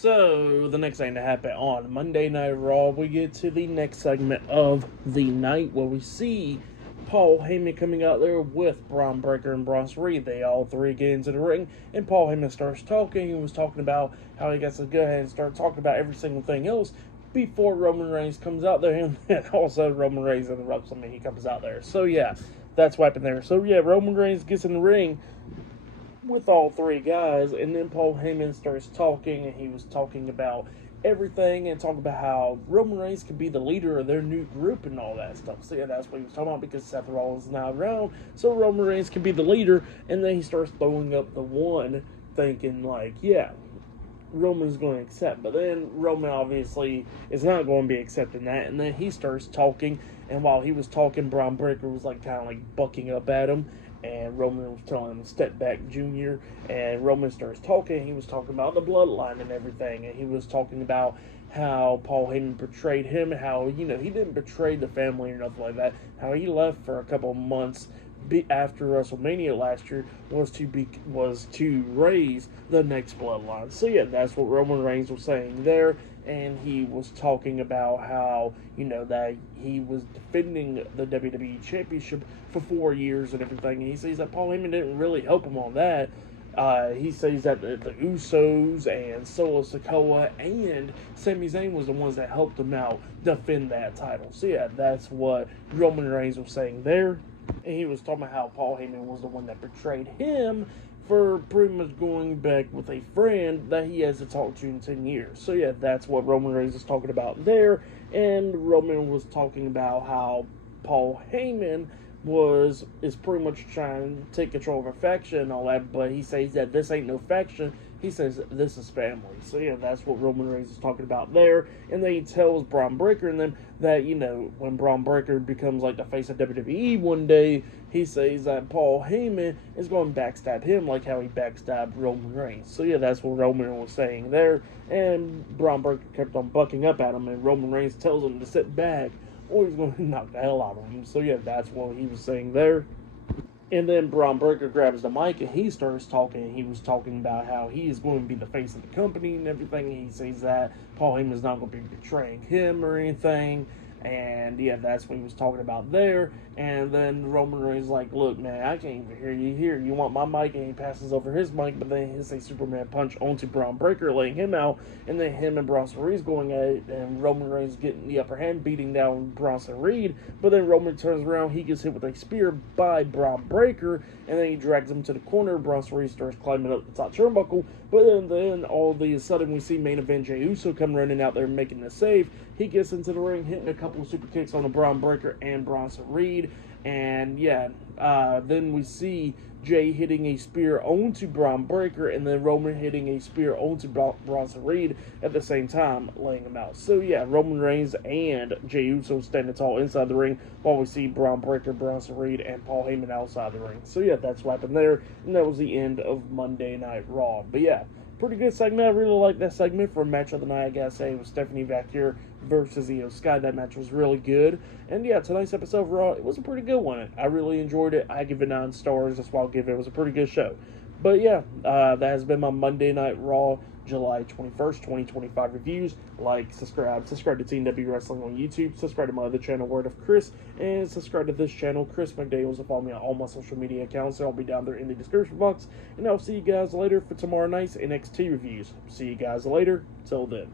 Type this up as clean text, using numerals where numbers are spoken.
So, the next thing to happen on Monday Night Raw, we get to the next segment of the night where we see Paul Heyman coming out there with Bron Breakker and Bronson Reed. They all three get into the ring, and Paul Heyman starts talking. He was talking about how he gets to go ahead and start talking about every single thing else before Roman Reigns comes out there, and then also Roman Reigns interrupts him and he comes out there. So, yeah, that's what happened there. So, yeah, Roman Reigns gets in the ring with all three guys, and then Paul Heyman starts talking, and he was talking about everything and talking about how Roman Reigns could be the leader of their new group and all that stuff. So yeah, that's what he was talking about, because Seth Rollins is not around, so Roman Reigns can be the leader. And then he starts throwing up the one, thinking like, yeah, Roman's going to accept, but then Roman obviously is not going to be accepting that. And then he starts talking, and while he was talking, Bron Breakker was like kind of like bucking up at him, and Roman was telling him to step back, Junior. And Roman starts talking. He was talking about the bloodline and everything, and he was talking about how Paul Heyman betrayed him, and how, you know, he didn't betray the family or nothing like that, how he left for a couple of months after WrestleMania last year was to raise the next bloodline. So yeah, that's what Roman Reigns was saying there. And he was talking about how, you know, that he was defending the WWE Championship for 4 years and everything. And he says that Paul Heyman didn't really help him on that. He says that the Usos and Solo Sikoa and Sami Zayn was the ones that helped him out defend that title. So yeah, that's what Roman Reigns was saying there. And he was talking about how Paul Heyman was the one that betrayed him for pretty much going back with a friend that he hasn't talked to in 10 years. So yeah, that's what Roman Reigns is talking about there. And Roman was talking about how Paul Heyman is pretty much trying to take control of a faction and all that, but he says that this ain't no faction. He says this is family. So yeah, that's what Roman Reigns is talking about there. And then he tells Bron Breakker and them that, you know, when Bron Breakker becomes like the face of WWE one day, he says that Paul Heyman is going to backstab him like how he backstabbed Roman Reigns. So yeah, that's what Roman was saying there. And Bron Breakker kept on bucking up at him, and Roman Reigns tells him to sit back or he's going to knock the hell out of him. So yeah, that's what he was saying there. And then Bron Breakker grabs the mic and he starts talking. And he was talking about how he is going to be the face of the company and everything. And he says that Paul Heyman is not going to be betraying him or anything. And yeah, that's what he was talking about there. And then Roman Reigns is like, look, man, I can't even hear you here. You want my mic? And he passes over his mic, but then he hits a Superman punch onto Bron Breakker, laying him out. And then him and Bronson Reed going at it, and Roman Reigns getting the upper hand, beating down Bronson Reed. But then Roman turns around, he gets hit with a spear by Bron Breakker, and then he drags him to the corner. Bronson Reed starts climbing up the top turnbuckle. But then all of a sudden we see main event Jey Uso come running out there making the save. He gets into the ring, hitting a couple of super kicks on the Bron Breakker and Bronson Reed. And yeah, then we see Jay hitting a spear onto Bron Breakker, and then Roman hitting a spear onto Bronson Reed at the same time, laying him out. So yeah, Roman Reigns and Jey Uso standing tall inside the ring, while we see Bron Breakker, Bronson Reed, and Paul Heyman outside the ring. So yeah, that's what happened there, and that was the end of Monday Night Raw. But yeah, pretty good segment. I really like that segment for a match of the night, I gotta say. It was Stephanie Vaquer versus Io Sky. That match was really good. And yeah, tonight's episode of Raw, it was a pretty good one. I really enjoyed it. I give it 9 stars. That's why I'll give it. It was a pretty good show. But yeah, that has been my Monday Night Raw, July 21st, 2025 reviews. Like, subscribe to Team W Wrestling on YouTube, subscribe to my other channel, Word of Chris, and subscribe to this channel, Chris McDaniels, and follow me on all my social media accounts. I'll be down there in the description box, and I'll see you guys later for tomorrow night's NXT reviews. See you guys later. Till then.